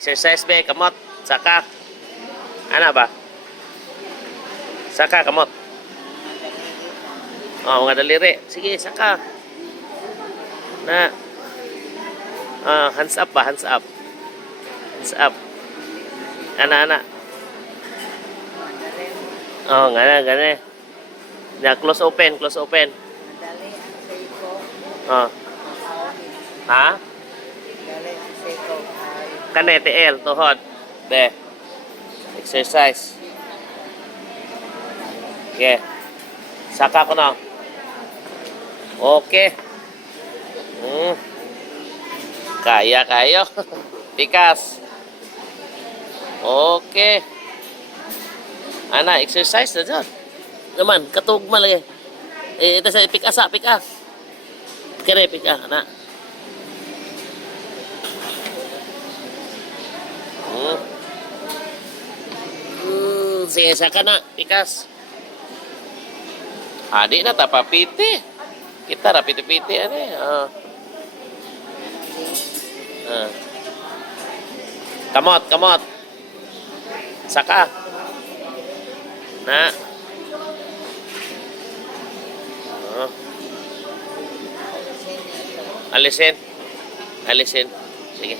Exercise be, kamot. Saka. Ano ba? Saka, kamot. Oh, mga daliri. Sige, saka. Na. Hands up ba? Hands up. Hands up. Ana. Oh, gana. Na, close open. Madali ang siko. Oh. Ha? Madali ang siko. Kane, TL, tuhod. Be. Exercise. Okay. Saka ko na. Okay. Kaya kayo. Pikas. Okay. Ana, exercise na dyan. Naman, katugma lagi. Ito sa pick up. Kere, pick up, ana. Sige, saka na, pikas. Di na, tapapiti. Kita, rapiti-piti, ano eh. Kamot. Saka. Na. Alisin. Sige.